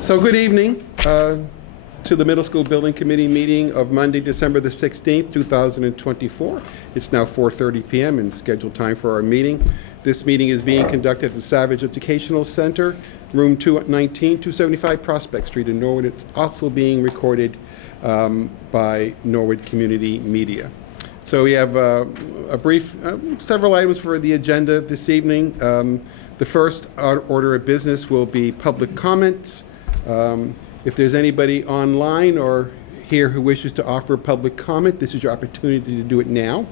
So good evening to the Middle School Building Committee meeting of Monday, December the 16th, 2024. It's now 4:30 p.m. and scheduled time for our meeting. This meeting is being conducted at the Savage Educational Center, room 219, 275 Prospect Street in Norwood. It's also being recorded by Norwood Community Media. So we have a brief, several items for the agenda this evening. The first order of business will be public comments. If there's anybody online or here who wishes to offer public comment, this is your opportunity to do it now.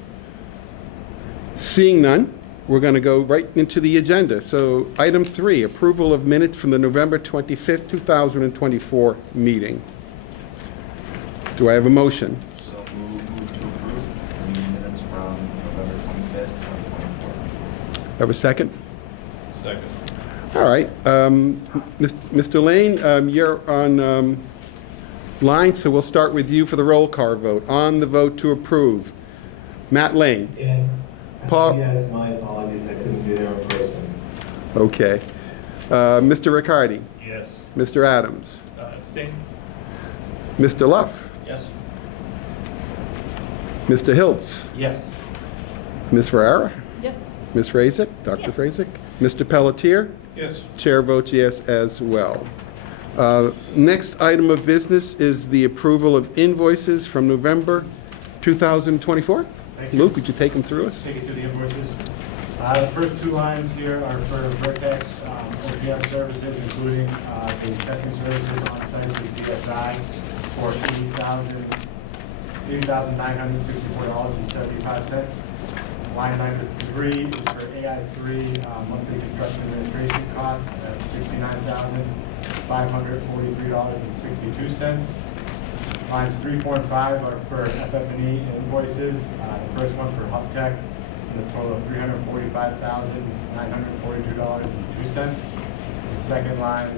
Seeing none, we're going to go right into the agenda. So item 3, approval of minutes from the November 25th, 2024 meeting. Do I have a motion? So move to approve the minutes from November 25th, 2024. Have a second? Second. All right. Mr. Lane, you're on line, so we'll start with you for the roll call vote. On the vote to approve, Matt Lane. Yeah. Paul. Yes, my apologies. I couldn't be there in person. Okay. Mr. Riccardi. Yes. Mr. Adams. Abstain? Mr. Luff. Yes. Mr. Hiltz. Yes. Ms. Ferrara. Yes. Ms. Razik. Dr. Yes. Razik. Mr. Pelletier. Yes. Chair votes yes as well. Next item of business is the approval of invoices from November 2024. Thank you. Luke, would you take them through us? Take it to the invoices. The first two lines here are for Vertex OPM services, including the testing services on site with DSI for $80,964.75. Line number 3 is for AI3 monthly construction administration costs at $69,543.62. Lines 3, 4, and 5 are for FF&E invoices. The first one for HubTech in a total of $345,942.02. The second line,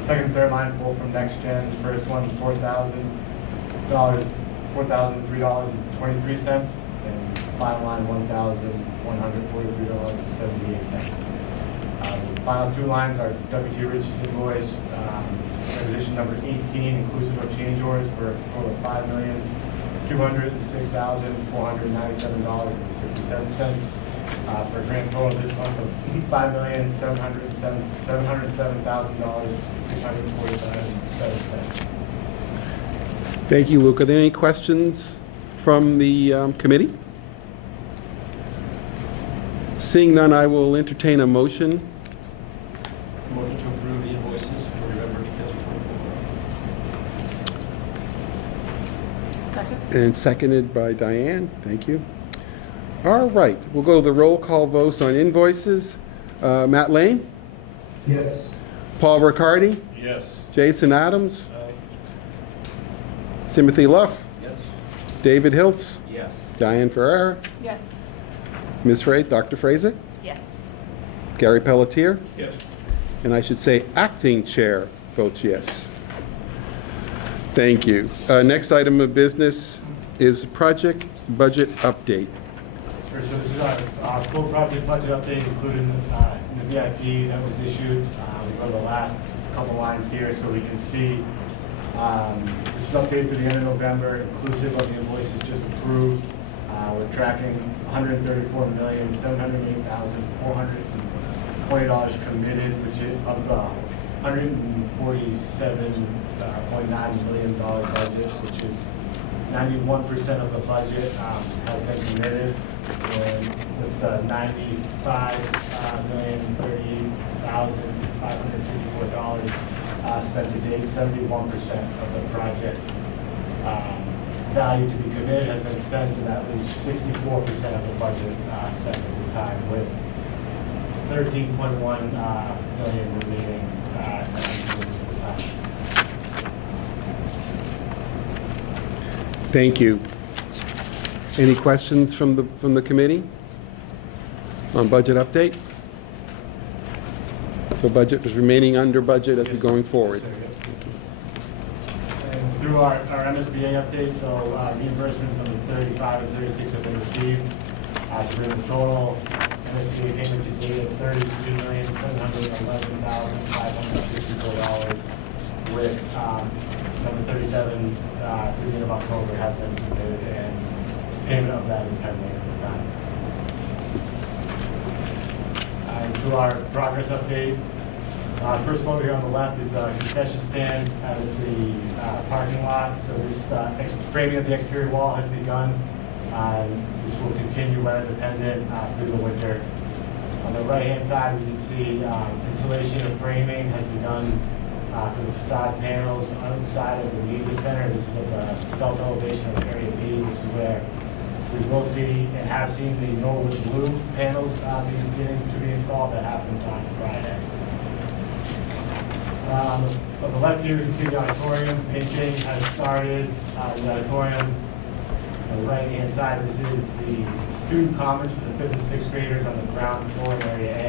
second and third line both from NextGen. The first one $4,003.23, and final line $1,143.78. The final two lines are W.T. Rich's invoice, requisition number 18, inclusive of change orders for a total of $5,206,497.67, for a grand total this month of $5,707,645.07. Thank you, Luke. Are there any questions from the committee? Seeing none, I will entertain a motion. Motion to approve the invoices for November 2024. Second. And seconded by Diane. Thank you. All right, we'll go to the roll call votes on invoices. Matt Lane, Yes. Paul Riccardi, Yes. Jason Adams, Aye. Timothy Luff, Yes. David Hiltz, Yes. Diane Ferrara, Yes. Ms. Ray, Dr. Fraser, Yes. Gary Pelletier, Yes. and I should say acting chair votes yes. Thank you. Next item of business is project budget update. So this is our full project budget update included in the VIP that was issued. We go to the last couple lines here so we can see. This is updated to the end of November, inclusive of the invoices just approved. We're tracking $134,708,420 committed, which is of the $147.9 million budget, which is 91% of the budget has been committed, and with the $95,038,564 spent to date, 71% of the project value to be committed has been spent, and that leaves 64% of the budget spent at this time, with 13.1 million remaining at this time. Thank you. Any questions from the committee? On budget update? So budget is remaining under budget as we're going forward. Yes, sir, yep. And through our MSBA update, so reimbursements on the 35 and 36 have been received. To bring the total MSBA payment to date of $32,711,564, with number 37 through the end of October has been submitted, and payment of that is pending at this time. And through our progress update, first photo here on the left is a concession stand at the parking lot. So this framing of the exterior wall has begun. This will continue weather dependent through the winter. On the right-hand side, we can see installation of framing has begun for the facade panels outside of the media center. This is at the south elevation of Area B. This is where we will see and have seen the Norwood Blue panels beginning to be installed. That happened on Friday. On the left here, you can see the auditorium. Painting has started in the auditorium. On the right-hand side, this is the student commons for the 5th and 6th graders on the ground floor in Area A.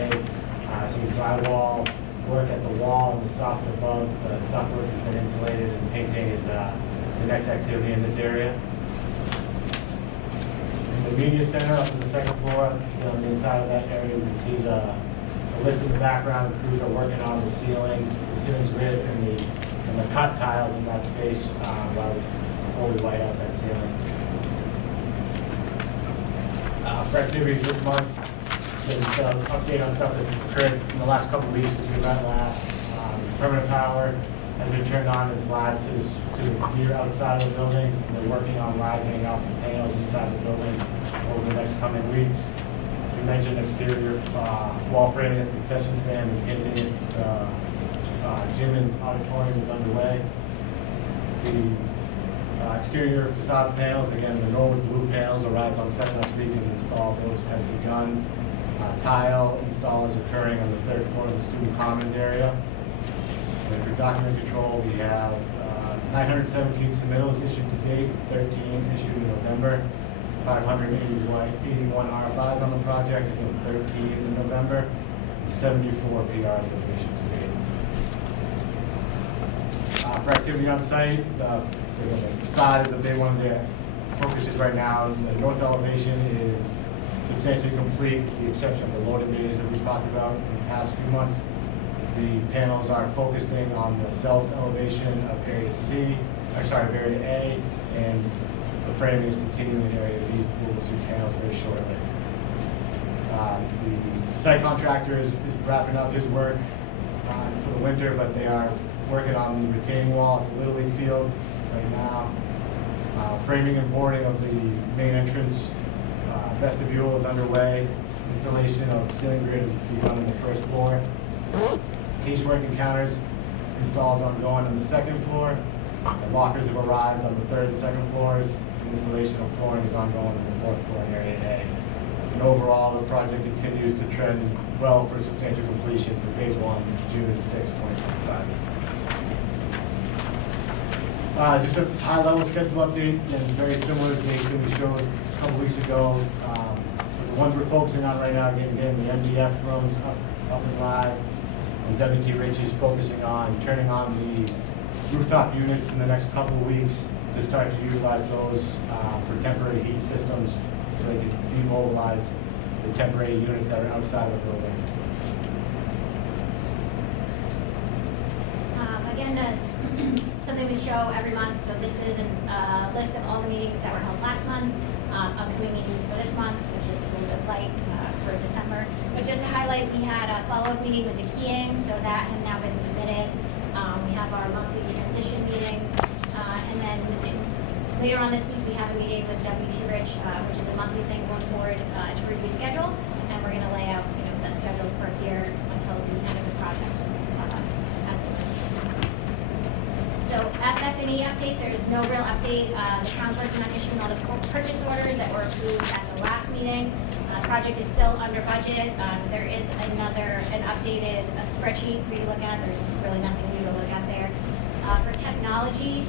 Some drywall work at the wall and the soffit above. Ductwork has been insulated, and painting is the next activity in this area. In the media center, up to the 2nd floor, on the inside of that area, you can see the lift in the background. The crews are working on the ceiling, the ceiling's ripped, and the cut tiles in that space before we white out that ceiling. For activities this month, there's an update on stuff that's occurred in the last couple of weeks since we met last. Permanent power has been turned on and live to the meter outside of the building. And they're working on livening out the panels inside the building over the next coming weeks. We mentioned exterior wall framing at the concession stand and painting it. Gym and auditorium is underway. The exterior facade panels, again, the Norwood Blue panels arrived on 2nd last week and installed. Those have begun. Tile install is occurring on the 3rd floor of the student commons area. And for document control, we have 917 submittals issued to date, 13 issued in November, 581 RFIs on the project, and 13 in November, and 74 PRs have been issued to date. For activity on site, the facade is a big one. The focus is right now. The north elevation is substantially complete, with the exception of the loading bays that we talked about in the past few months. The panels are focusing on the south elevation of Area Area A, and the framing is continuing in Area B. We will see panels very shortly. The site contractor is wrapping up his work for the winter, but they are working on the retaining wall at the Little League field right now. Framing and boarding of the main entrance vestibule is underway. Installation of ceiling grid is begun on the 1st floor. Casework and counters installs ongoing on the 2nd floor. The lockers have arrived on the 3rd and 2nd floors. Installation of flooring is ongoing on the 4th floor in Area A. And overall, the project continues to trend well for substantial completion for Phase 1, June 6, 2025. Just a high-level schedule update, and very similar to the dates that we showed a couple weeks ago. The ones we're focusing on right now, again, the MDF rooms up and live. And WT Rich is focusing on turning on the rooftop units in the next couple of weeks to start to utilize those for temporary heat systems, so they can demobilize the temporary units that are outside of the building. Again, something we show every month. So this is a list of all the meetings that were held last month, upcoming meetings for this month, which is a little bit light for December. But just to highlight, we had a follow-up meeting with the keying, so that has now been submitted. We have our monthly transition meetings, and then later on this week we have a meeting with WT Rich, which is a monthly thing going forward to review schedule, and we're going to lay out, the schedule for here until the end of the project. So FF&E update, there is no real update. The town's working on issuing all the purchase orders that were approved at the last meeting. Project is still under budget. There is an updated spreadsheet for you to look at. There's really nothing new to look at there. For technology,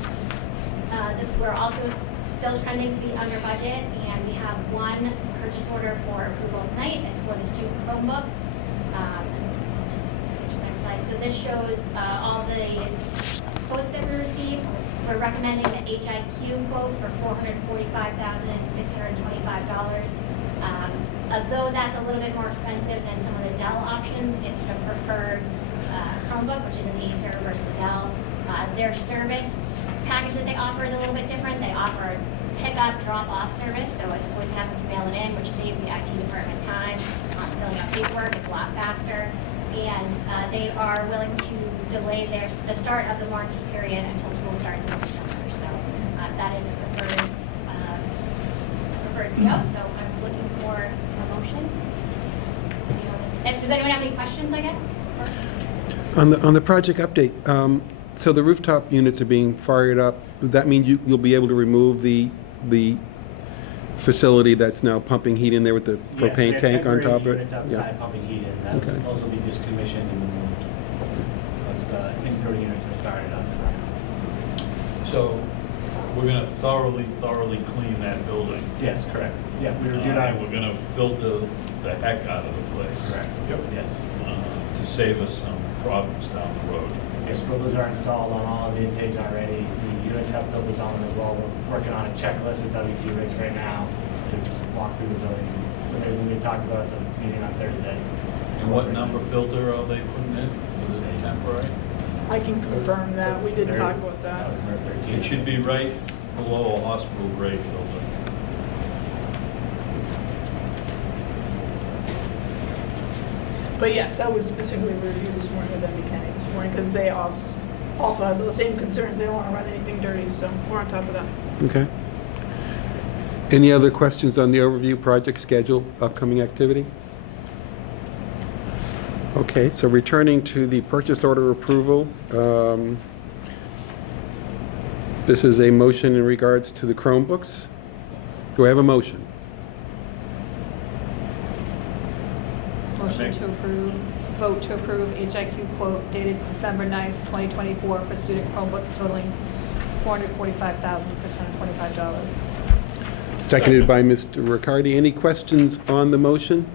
we're also still trending to be under budget, and we have one purchase order for approval tonight. It's for the student Chromebooks. Just switch to the next slide. So this shows all the quotes that we received. We're recommending the HIQ quote for $445,625. Although that's a little bit more expensive than some of the Dell options, it's the preferred Chromebook, which is an Acer versus Dell. Their service package that they offer is a little bit different. They offer pickup, drop-off service, so as opposed to having to mail it in, which saves the IT department time on filling out paperwork, it's a lot faster. And they are willing to delay the start of the warranty period until school starts in September. So that is the preferred PO. So I'm looking for a motion. Does anyone have any questions, I guess, first? On the project update, so the rooftop units are being fired up. Does that mean you'll be able to remove the facility that's now pumping heat in there with the propane tank on top of it? Units outside pumping heat in. That Okay. those will be decommissioned and removed. That's I think 30 units are started on tonight. So we're gonna thoroughly clean that building. Yes, correct. Yeah, we reviewed our. And we're gonna filter the heck out of the place. Correct. Yes. To save us some problems down the road. Yes, filters are installed on all of the intakes already. The units have filters on them as well. We're working on a checklist with WT rigs right now to walk through the building. Everything we talked about at the meeting on Thursday. And what number filter are they putting in for the temporary? I can confirm that, we did talk about that. Number 13. It should be right below a hospital grade filter. But yes, that was specifically reviewed this morning with MB Kenny this morning, because they also have those same concerns, they don't want to run anything dirty, so we're on top of that. Okay. Any other questions on the overview, project schedule, upcoming activity? Okay, so returning to the purchase order approval. This is a motion in regards to the Chromebooks. Do I have a motion? Motion to approve, vote to approve HIQ quote dated December 9th, 2024 for student Chromebooks totaling $445,625. Seconded by Mr. Riccardi. Any questions on the motion?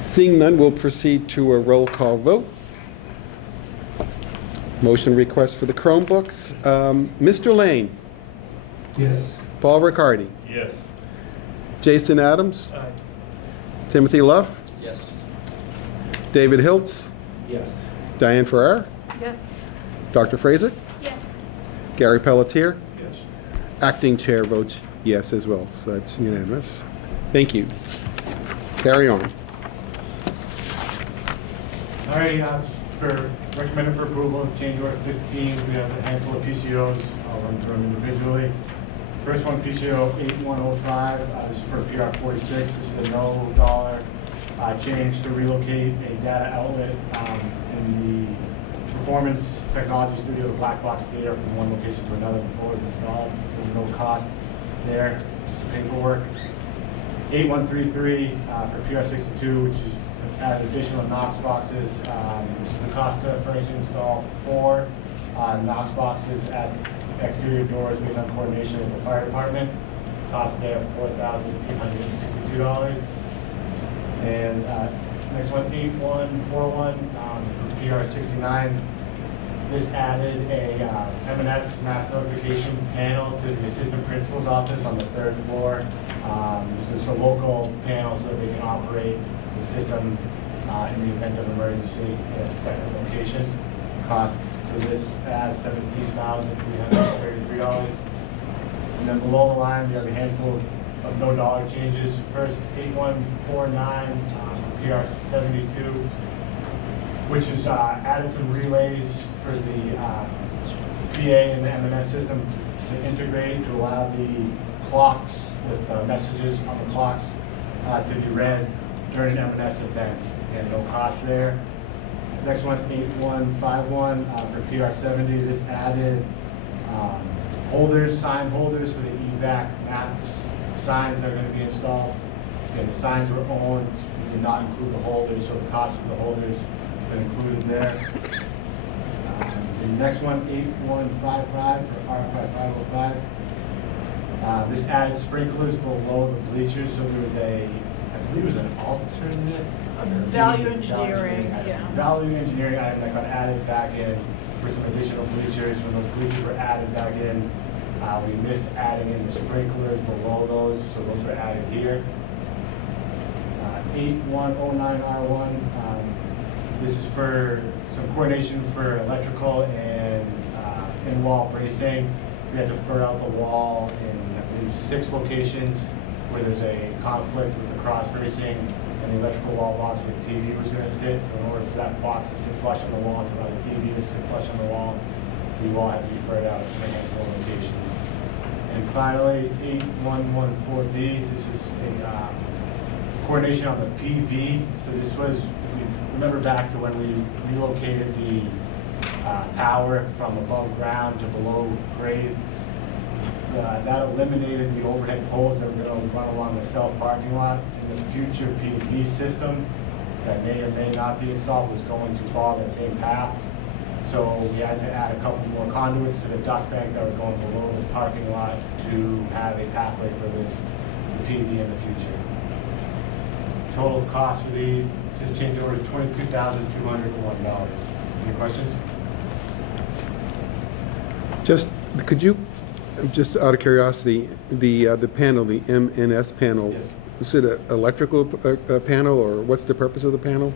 Seeing none, we'll proceed to a roll call vote. Motion request for the Chromebooks. Mr. Lane, Yes. Paul Riccardi, Yes. Jason Adams, Timothy Luff, Yes. David Hiltz, Yes. Diane Farrar, Yes. Dr. Fraser, Yes. Gary Pelletier. Yes. Acting chair votes yes as well, so that's unanimous. Thank you. Carry on. All right, for recommended for approval of change order 15, we have a handful of PCOs. I'll run through them individually. First one, PCO 8105, this is for PR 46. This is a $0 change to relocate a data outlet in the Performance Technology Studio, the Black Box Theater, from one location to another before it was installed. So there's no cost there, just the paperwork. 8133 for PR 62, which is add additional Knox boxes. This is the cost to furnish and install 4 Knox boxes at exterior doors based on coordination with the fire department. Cost there $4,862. And next one, 8141 for PR 69. This added a M&S mass notification panel to the assistant principal's office on the 3rd floor. This is a local panel so that they can operate the system in the event of emergency at a second location. Cost for this add $17,333. And then below the line, we have a handful of $0 changes. First, 8149 PR 72, which is added some relays for the PA and the M&S system to integrate to allow the clocks with messages on the clocks to be read during an M&S event. Again, no cost there. Next one, 8151 for PR 70. This added holders, sign holders for the EVAC maps signs that are going to be installed. Again, the signs were owned. We did not include the holders, so the cost for the holders has been included there. The next one, 8155 for R5505. This added sprinklers below the bleachers, so there was I believe it was an alternate. Value engineering, yeah. Value engineering item that got added back in for some additional bleachers. When those bleachers were added back in, we missed adding in the sprinklers below those, so those were added here. 8109R1, this is for some coordination for electrical and in-wall bracing. We had to fur out the wall in, I believe, 6 locations where there's a conflict with the cross bracing and the electrical wall box where the TV was going to sit. So in order for that box to sit flush on the wall and for the TV to sit flush on the wall, the wall had to be furred out in a handful of locations. And finally, 8114B, this is a coordination on the PV. So this was, if we remember back to when we relocated the power from above ground to below grade. That eliminated the overhead poles that were going to run along the south parking lot. In the future PV system that may or may not be installed was going to follow that same path. So we had to add a couple more conduits to the duct bank that was going below the parking lot to have a pathway for this PV in the future. Total cost for these, just change order, $22,201. Any questions? Could you, just out of curiosity, the panel, the MNS panel, Yes. is it an electrical panel, or what's the purpose of the panel?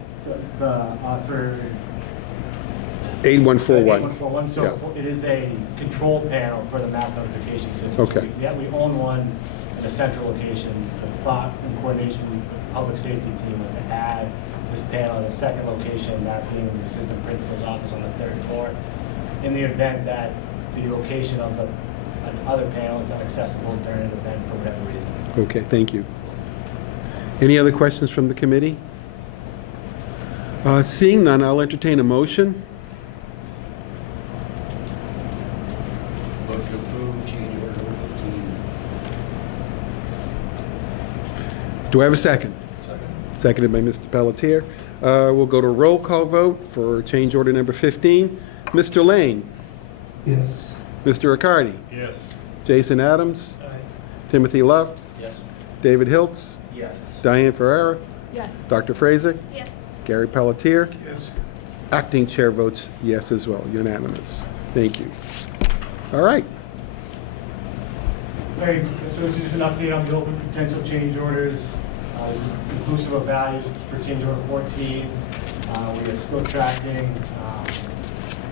For 8141. 8141, so Yeah. it is a control panel for the mass notification system. So Okay. Yeah, we own one in a central location. The thought and coordination with the public safety team was to add this panel in a second location, that being the assistant principal's office on the 3rd floor. In the event that the location of the other panel is inaccessible during an event for whatever reason. Okay, thank you. Any other questions from the committee? Seeing none, I'll entertain a motion. Vote to approve change order number 15. Do I have a second? Second. Seconded by Mr. Pelletier. We'll go to roll call vote for change order number 15. Mr. Lane? Yes. Mr. Riccardi? Yes. Jason Adams? Timothy Love? Yes. David Hiltz? Yes. Diane Ferrera? Yes. Dr. Frazek? Yes. Gary Pelletier? Yes. Acting chair votes yes as well, unanimous. Thank you. All right. Right, so this is just an update on the open potential change orders. This is inclusive of values for change order 14. We are still tracking,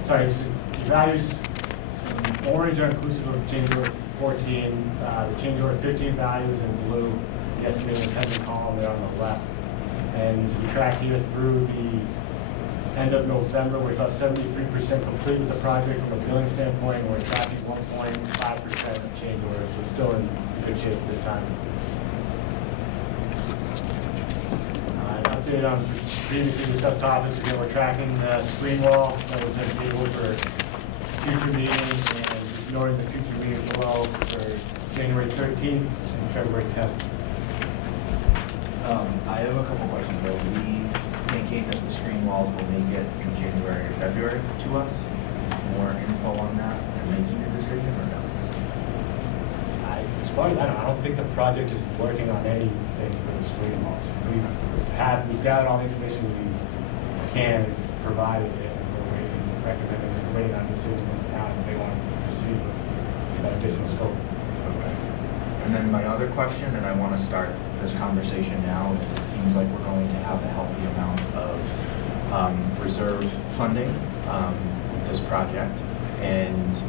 values in orange are inclusive of change order 14. The change order 15 values in blue, the estimated attendance column there on the left. And we track here through the end of November, we're about 73% complete with the project from a billing standpoint, and we're tracking 1.5% of change orders, so still in good shape this time. An update on previously discussed topics. Again, we're tracking the screen wall that was on the table for future meetings and ignoring the future meeting below for January 13th and February 10th. I have a couple questions. Are we thinking that the screen walls will make it in January or February to us? More info on that and making a decision or no? As far as I know, I don't think the project is working on anything for the screen walls. We've gathered all the information we can, provided it, and we're waiting on a decision from the town if they want to proceed with that additional scope. Okay. And then my other question, and I want to start this conversation now, is it seems like we're going to have a healthy amount of reserve funding with this project. And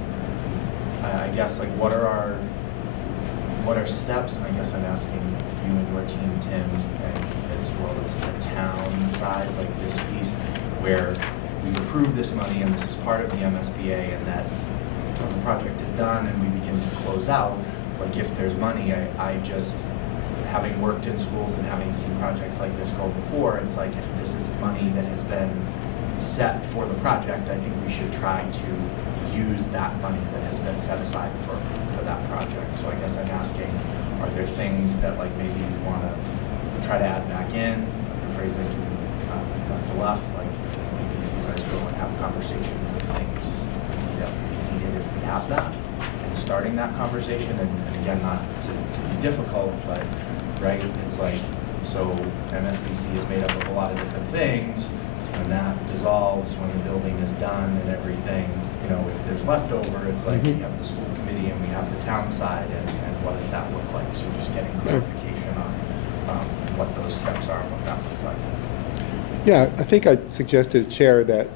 I guess, like, what are steps, and I guess I'm asking you and your team, Tim, and as well as the town side, like this piece, where we've approved this money and this is part of the MSBA, and that when the project is done and we begin to close out, like if there's money, I just, having worked in schools and having seen projects like this go before, it's like if this is money that has been set for the project, I think we should try to use that money that has been set aside for that project. So I guess I'm asking, are there things that like maybe you want to try to add back in, phrasing Dr. Left, like maybe if you guys go and have conversations of things that needed if we have that, and starting that conversation, and again, not to be difficult, but, right, it's like, so MSBC is made up of a lot of different things. When that dissolves, when the building is done and everything, you know, if there's leftover, it's like we have the school committee and we have the town side, and what does that look like? So just getting clarification on what those steps are and what that looks like. Yeah, I think I suggested, Chair, that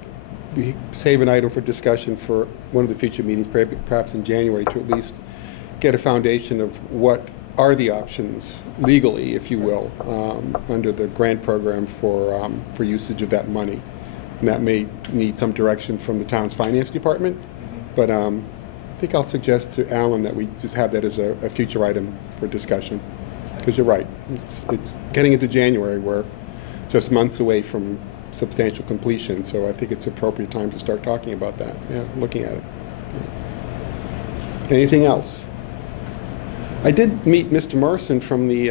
we save an item for discussion for one of the future meetings, perhaps in January, to at least get a foundation of what are the options legally, if you will, under the grant program for usage of that money. And that may need some direction from the town's finance department, but I think I'll suggest to Alan that we just have that as a future item for discussion. Because you're right, it's getting into January, we're just months away from substantial completion, so I think it's appropriate time to start talking about that, looking at it. Yeah. Anything else? I did meet Mr. Morrison from the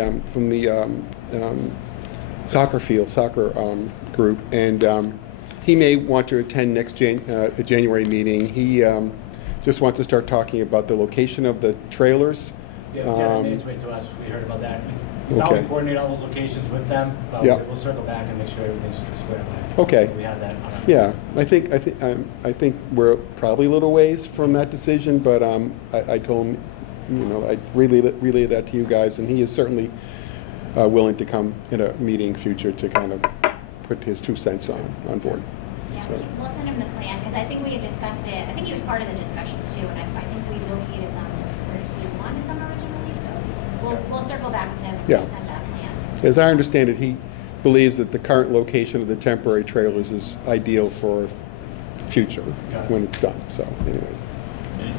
soccer group, and he may want to attend next January meeting. He just wants to start talking about the location of the trailers. Yeah, they made its way to us, we heard about that. We thought Okay. we coordinated all those locations with them, but Yeah. we'll circle back and make sure everything's squared away. Okay. So we have that on our. Yeah, I think we're probably a little ways from that decision, but I told him, you know, I relay that to you guys, and he is certainly willing to come in a meeting future to kind of put his 2 cents on board. Yeah, So. we'll send him the plan, because I think we had discussed it, I think he was part of the discussion too, and I think we located them where he wanted them originally, so we'll circle back with him and Yeah. send that plan. As I understand it, he believes that the current location of the temporary trailers is ideal for future, Got it. when it's done, so anyways.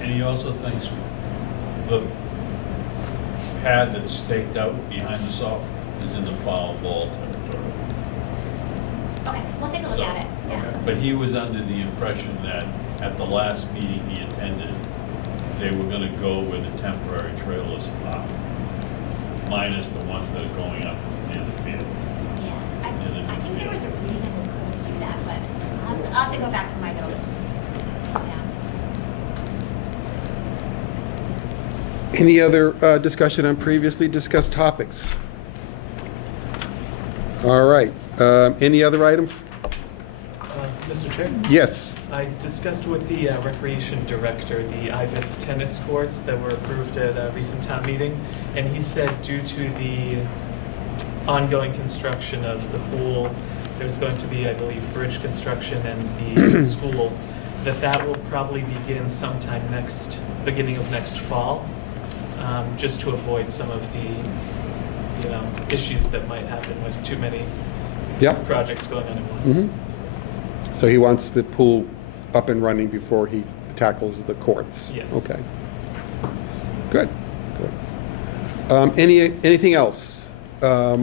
And he also thinks the pad that's staked out behind the soft is in the foul ball territory. Okay, we'll take a look So, at it, yeah. But he was under the impression that at the last meeting he attended, they were gonna go where the temporary trailers are, minus the ones that are going up near the field. Yeah, I Yeah, I think there was a reason we couldn't do that, but I'll have to go back to my notes. Yeah. Any other discussion on previously discussed topics? All right, any other items? Mr. Chair, Yes. I discussed with the recreation director the IVITS tennis courts that were approved at a recent town meeting, and he said due to the ongoing construction of the pool, there's going to be, I believe, bridge construction and the school, that will probably begin sometime beginning of next fall, just to avoid some of the, issues that might happen with too many Yep. projects going on at once. Mhm. So he wants the pool up and running before he tackles the courts? Yes. Okay. Good, good. Anything else? I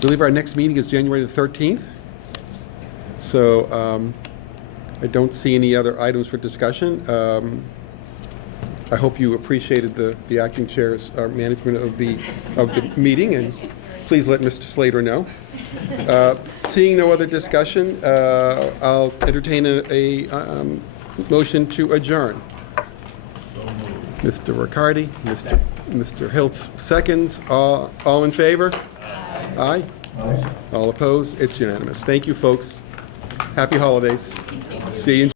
believe our next meeting is January the 13th. So I don't see any other items for discussion. I hope you appreciated the acting chair's management of the meeting, and please let Mr. Slater know. Seeing no other discussion, I'll entertain a motion to adjourn. So moved. Mr. Riccardi, Mr. Hiltz seconds. All in favor? Aye. All opposed? It's unanimous. Thank you, folks. Happy holidays. See you in